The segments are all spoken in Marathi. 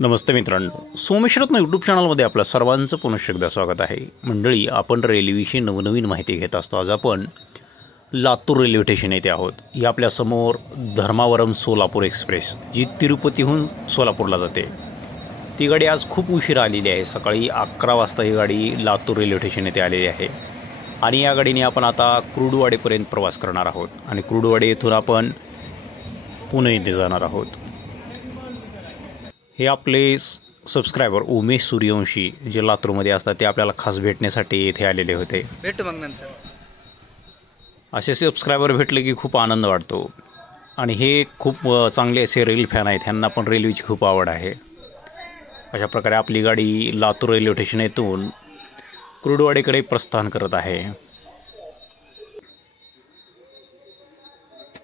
नमस्ते मित्रांनो, सोमेश्वरत्न यूट्यूब चॅनलमध्ये आपल्या सर्वांचं पुनश्च एकदा स्वागत आहे. मंडळी, आपण रेल्वेविषयी नवनवीन माहिती घेत असतो. आज आपण लातूर रेल्वे स्टेशन येथे आहोत. ही आपल्यासमोर धर्मावरम सोलापूर एक्सप्रेस जी तिरुपतीहून सोलापूरला जाते, ती गाडी आज खूप उशिरा आलेली आहे. सकाळी 11 वाजता ही गाडी लातूर रेल्वे स्टेशन येथे आलेली आहे आणि या गाडीने आपण आता कुर्डुवाडीपर्यंत प्रवास करणार आहोत आणि कुर्डुवाडी येथून आपण पुणे येथे जाणार आहोत. हे आपले सबस्क्रायबर उमेश सूर्यवंशी जे लातूरमध्ये असतात ते आपल्याला खास भेटण्यासाठी येथे आलेले होते. भेटू मग नंतर. असे सबस्क्रायबर भेटले की खूप आनंद वाटतो आणि हे खूप चांगले असे रेल फॅन आहेत. ह्यांना पण रेल्वेची खूप आवड आहे. अशा प्रकारे आपली गाडी लातूर रेल्वे स्टेशन येथून कुर्डुवाडीकडे प्रस्थान करत आहे.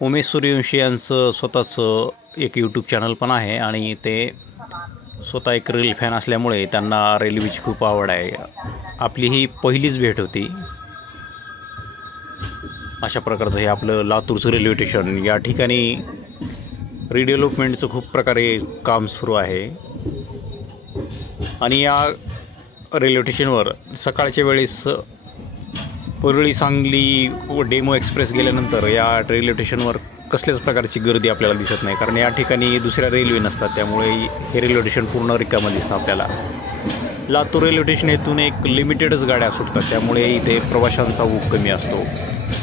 उमेश सूर्यवंशी यांचं स्वतःचं एक यूट्यूब चॅनल पण आहे आणि ते स्वतः एक रेल फॅन असल्यामुळे त्यांना रेल्वेची खूप आवड आहे. आपली ही पहिलीच भेट होती. अशा प्रकारचं हे आपलं लातूरचं रेल्वे स्टेशन. या ठिकाणी रिडेव्हलपमेंटचं खूप प्रकारे काम सुरू आहे आणि या रेल्वे स्टेशनवर सकाळच्या वेळेस परळी सांगली व डेमो एक्सप्रेस गेल्यानंतर या रेल्वे स्टेशनवर कसल्याच प्रकारची गर्दी आपल्याला दिसत नाही, कारण या ठिकाणी दुसऱ्या रेल्वे नसतात. त्यामुळे हे रेल्वे स्टेशन पूर्ण रिकामं दिसतं आपल्याला. लातूर रेल्वे स्टेशन येथून एक लिमिटेडच गाड्या सुटतात, त्यामुळे इथे प्रवाशांचा ओघ कमी असतो.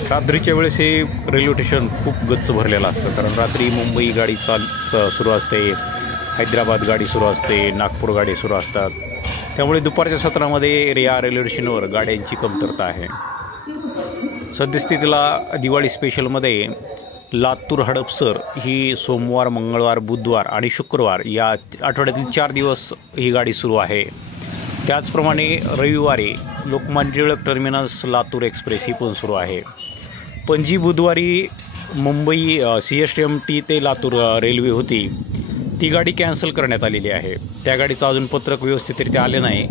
रात्रीच्या वेळेस हे रेल्वे स्टेशन खूप गच्च भरलेलं असतं, कारण रात्री मुंबई गाडी सुरू असते, हैदराबाद गाडी सुरू असते, नागपूर गाडी सुरू असतात. त्यामुळे दुपारच्या सत्रामध्ये या रेल्वे स्टेशनवर गाड्यांची कमतरता आहे. सद्यस्थितीला दिवाळी स्पेशलमध्ये लातूर हडपसर ही सोमवार, मंगळवार, बुधवार आणि शुक्रवार या आठवड्यातील 4 दिवस ही गाडी सुरू आहे. त्याचप्रमाणे रविवारी लोकमान्य टिळक टर्मिनस लातूर एक्सप्रेस ही पण सुरू आहे. पण जी बुधवारी मुंबई CSTMT ते लातूर रेल्वे होती ती गाडी कॅन्सल करण्यात आलेली आहे. त्या गाडीचं अजून पत्रक व्यवस्थितरित्या आले नाही,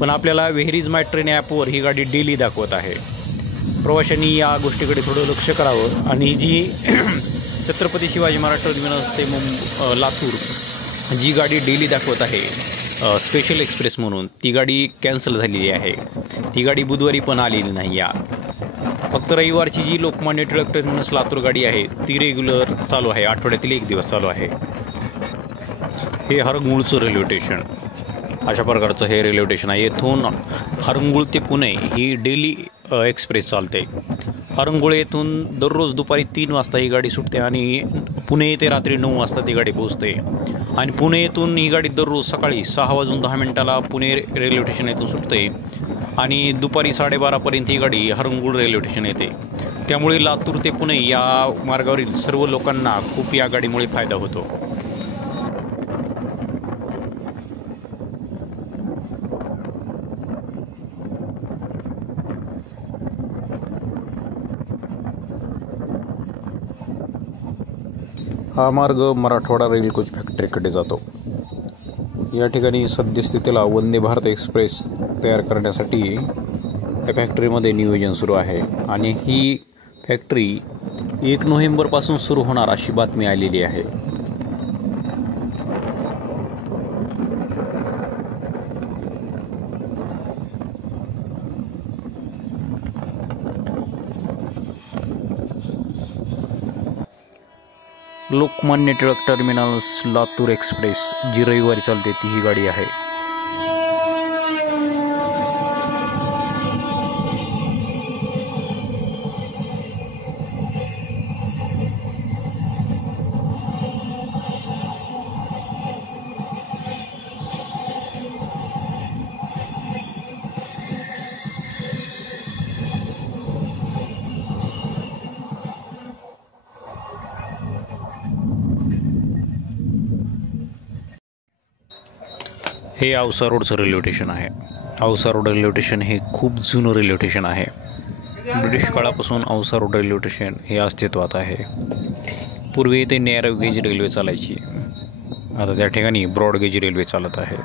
पण आपल्याला व्हेरीज माय ट्रेन ॲपवर ही गाडी डेली दाखवत आहे. प्रवाशांनी या गोष्टीकडे थोडं लक्ष करावं आणि जी छत्रपती शिवाजी महाराज टर्मिनस ते लातूर जी गाडी डेली दाखवत आहे स्पेशल एक्सप्रेस म्हणून, ती गाडी कॅन्सल झालेली आहे. ती गाडी बुधवारी पण आलेली नाही. फक्त रविवारची जी लोकमान्य टिळक टर्मिनस लातूर गाडी आहे ती रेग्युलर चालू आहे, आठवड्यातील 1 दिवस चालू आहे. हे हरंगुळचं रेल्वे स्टेशन. अशा प्रकारचं हे रेल्वे स्टेशन आहे. येथून हरंगुळ ते पुणे ही डेली एक्सप्रेस चालते. हरंगुळ येथून दररोज दुपारी 3 वाजता ही गाडी सुटते आणि पुणे येथे रात्री 9 वाजता ती गाडी पोहोचते. आणि पुणे येथून ही गाडी दररोज सकाळी 6:10 पुणे रेल्वे स्टेशन येथून सुटते आणि दुपारी 12:30 ही गाडी हरंगुळ रेल्वे स्टेशन येते. त्यामुळे लातूर ते पुणे या मार्गावरील सर्व लोकांना खूप या गाडीमुळे फायदा होतो. हा मार्ग मराठवाडा रेल कोच फॅक्टरीकडे जातो. या ठिकाणी सद्यस्थितीला वंदे भारत एक्सप्रेस तयार करण्यासाठी या फॅक्टरीमध्ये नियोजन सुरू आहे आणि ही फॅक्टरी 1 नोव्हेंबरपासून सुरू होणार अशी बातमी आलेली आहे. लोकमान्य टिळक टर्मिनस लातूर एक्सप्रेस जी रविवारी चालते ती ही गाडी आहे. हे औसा रोडचं रेल्वे स्टेशन आहे. औसा रोड रेल्वे स्टेशन हे खूप जुनं रेल्वे स्टेशन आहे. ब्रिटिश काळापासून औसा रोड रेल्वे स्टेशन हे अस्तित्वात आहे. पूर्वी ते नॅरो गेज रेल्वे चालायची, आता त्या ठिकाणी ब्रॉड गेज रेल्वे चालत आहे.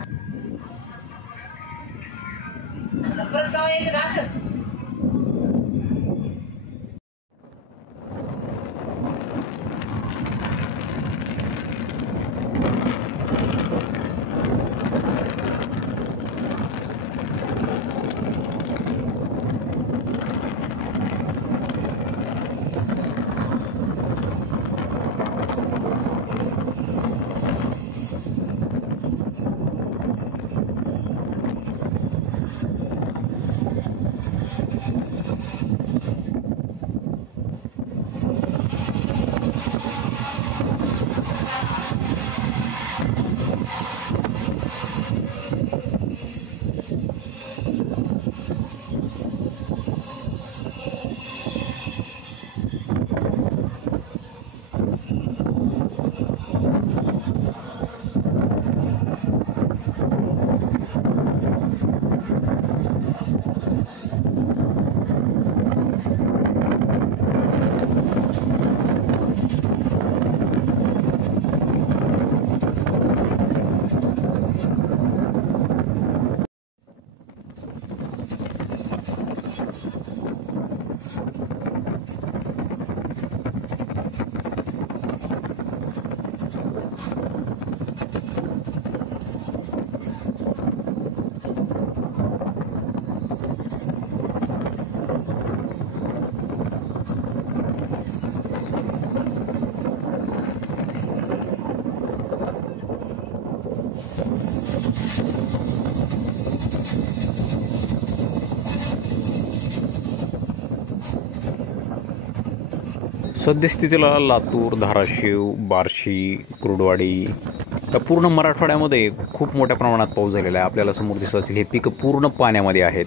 सद्यस्थितीला लातूर, धाराशिव, बार्शी, कुर्डवाडी या पूर्ण मराठवाड्यामध्ये खूप मोठ्या प्रमाणात पाऊस झालेला आहे. आपल्याला समोर दिसत असतील हे पिकं पूर्ण पाण्यामध्ये आहेत.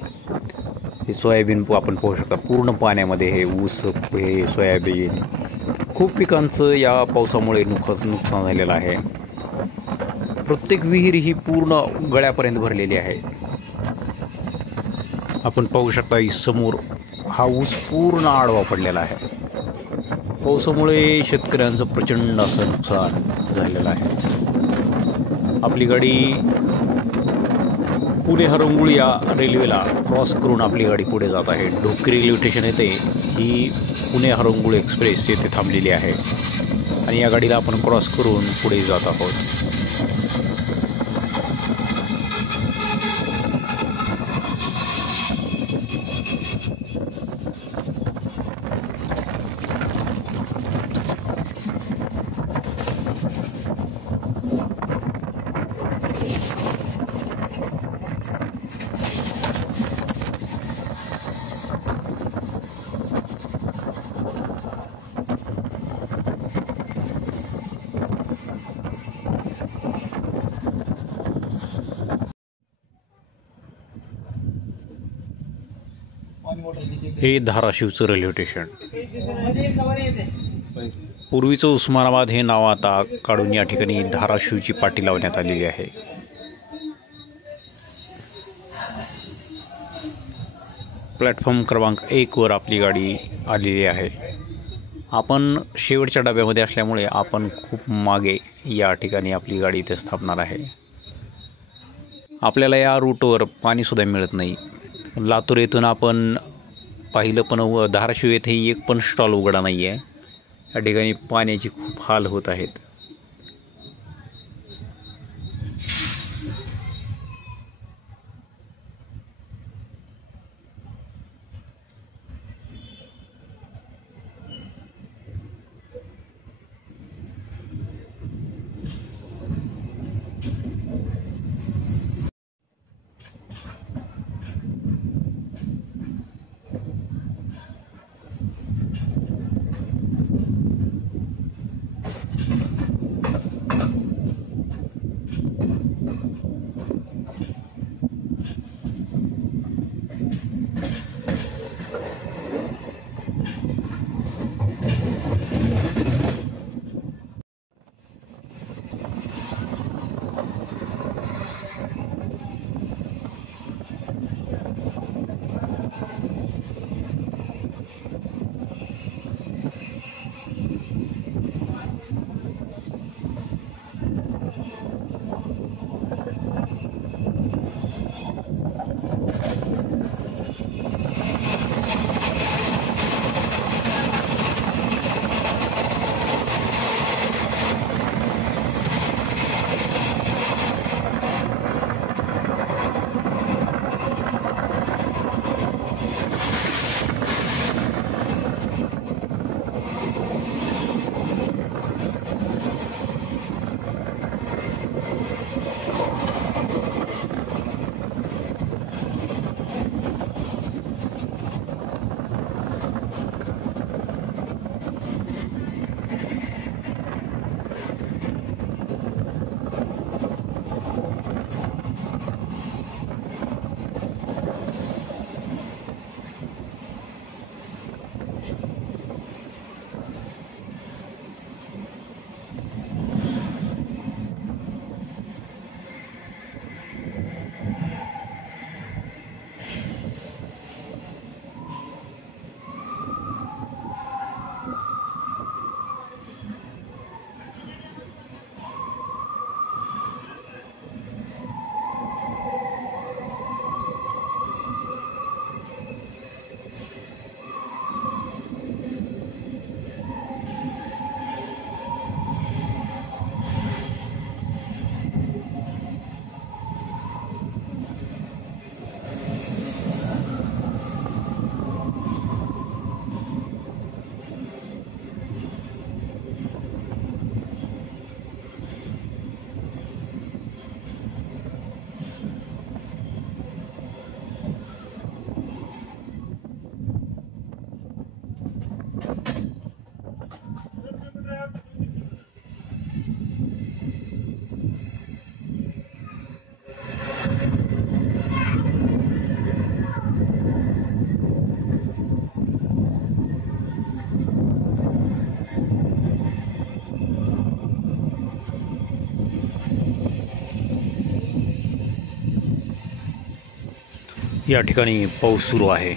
हे सोयाबीन आपण पाहू शकता पूर्ण पाण्यामध्ये, हे ऊस, हे सोयाबीन, खूप पिकांचं या पावसामुळे नुकसान झालेलं आहे. प्रत्येक विहीर ही पूर्ण गळ्यापर्यंत भरलेली आहे. आपण पाहू शकता समोर हा ऊस पूर्ण आडवा पडलेला आहे. पावसामुळे शेतकऱ्यांचं प्रचंड असं नुकसान झालेलं आहे. आपली गाडी पुणे हरंगुळ या रेल्वेला क्रॉस करून आपली गाडी पुढे जात आहे. ढोकरी रेल्वे स्टेशन येथे ही पुणे हरंगुळ एक्सप्रेस येथे थांबलेली आहे आणि या गाडीला आपण क्रॉस करून पुढे जात आहोत. हे धाराशिवचं रेल्वे स्टेशन. पूर्वीचं उस्मानाबाद हे नाव आता काढून या ठिकाणी धाराशिवची पाटी लावण्यात आलेली आहे. प्लॅटफॉर्म क्रमांक 1 वर आपली गाडी आलेली आहे. आपण शेवटच्या डब्यामध्ये असल्यामुळे आपण खूप मागे या ठिकाणी आपली गाडी इथे थांबणार आहे. आपल्याला या रूटवर पाणीसुद्धा मिळत नाही. लातूर येथून आपण पाहिलं पण धाराशिव येथे एक पण स्टॉल उघडा नाही आहे. या ठिकाणी पाण्याची खूप हाल होत आहेत. या ठिकाणी पाऊस सुरू आहे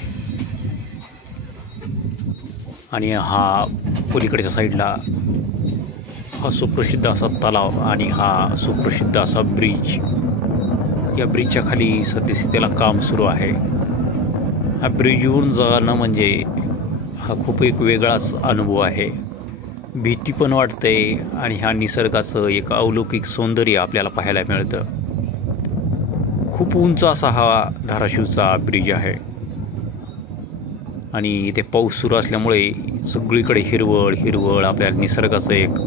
आणि हा पलीकडच्या साईडला हा सुप्रसिद्ध असा तलाव आणि हा सुप्रसिद्ध असा ब्रिज. या ब्रिजच्या खाली सद्यस्थितीला काम सुरू आहे. हा ब्रिज येऊन जाणं म्हणजे हा खूप एक वेगळाच अनुभव आहे. भीती पण वाटते आणि ह्या निसर्गाचं एक अलौकिक सौंदर्य आपल्याला पाहायला मिळतं. खूप उंच असा हा धाराशिवचा ब्रिज आहे आणि इथे पाऊस सुरू असल्यामुळे सगळीकडे हिरवळ हिरवळ आपल्याला निसर्गाचं एक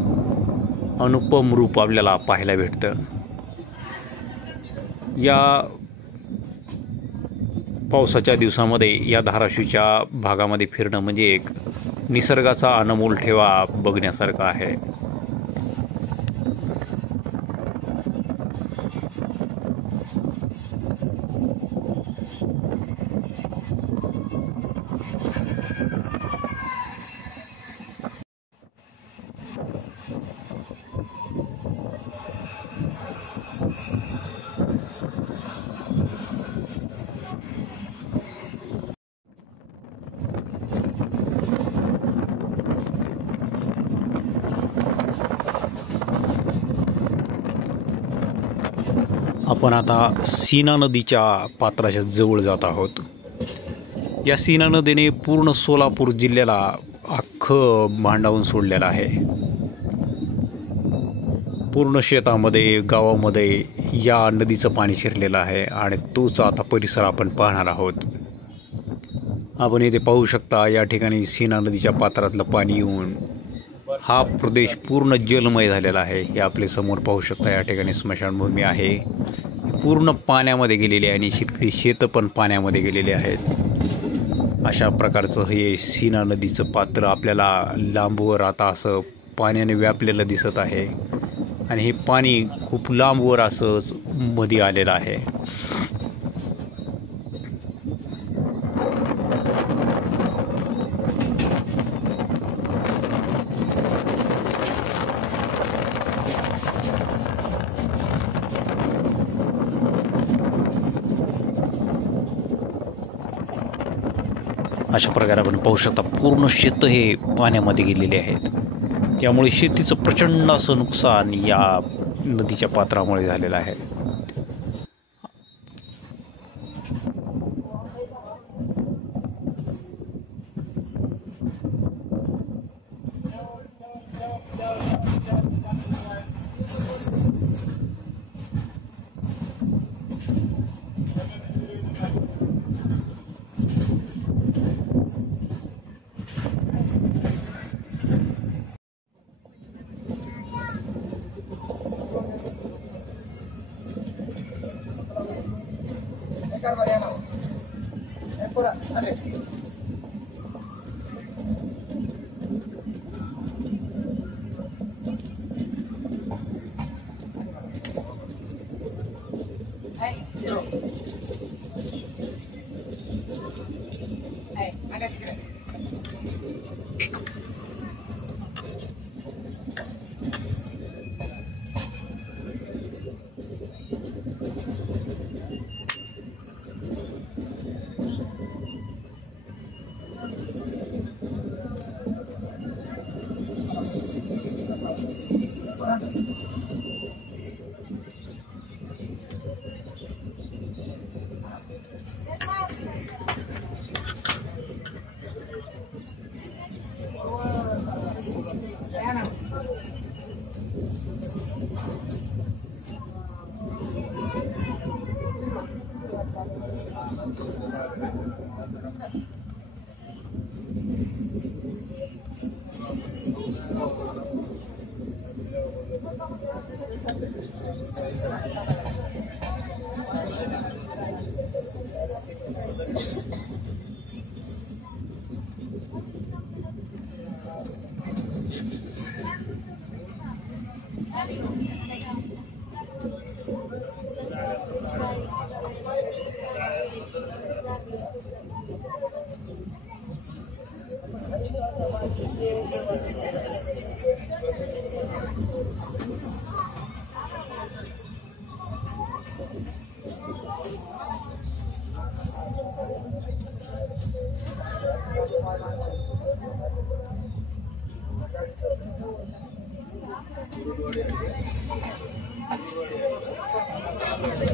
अनुपम रूप आपल्याला पाहायला भेटतं. या पावसाच्या दिवसामध्ये या धाराशिवच्या भागामध्ये फिरणं म्हणजे एक निसर्गाचा अनमोल ठेवा बघण्यासारखा आहे. आपण आता सीना नदीच्या पात्राच्या जवळ जात आहोत. या सीना नदीने पूर्ण सोलापूर जिल्ह्याला अख्खं भांडावून सोडलेलं आहे. पूर्ण शेतामध्ये गावामध्ये या नदीचं पाणी शिरलेलं आहे आणि तोच आता परिसर आपण पाहणार आहोत. आपण इथे पाहू शकता या ठिकाणी सीना नदीच्या पात्रातलं पाणी येऊन हा प्रदेश पूर्ण जलमय झालेला आहे. हे आपले समोर पाहू शकता. या ठिकाणी स्मशानभूमी आहे, पूर्ण पाण्यामध्ये गेलेली आहे आणि शितली शेतं पण पाण्यामध्ये गेलेली आहेत. अशा प्रकारचं हे सीना नदीचं पात्र आपल्याला लांबवर आता असं पाण्याने व्यापलेलं दिसत आहे आणि हे पाणी खूप लांबवर असंच मध्ये आलेलं आहे. अशा प्रकारे आपण पाहू शकता पूर्ण शेतं हे पाण्यामध्ये गेलेले आहेत. त्यामुळे शेतीचं प्रचंड असं नुकसान या नदीच्या पात्रामुळे झालेलं आहे. सेंटर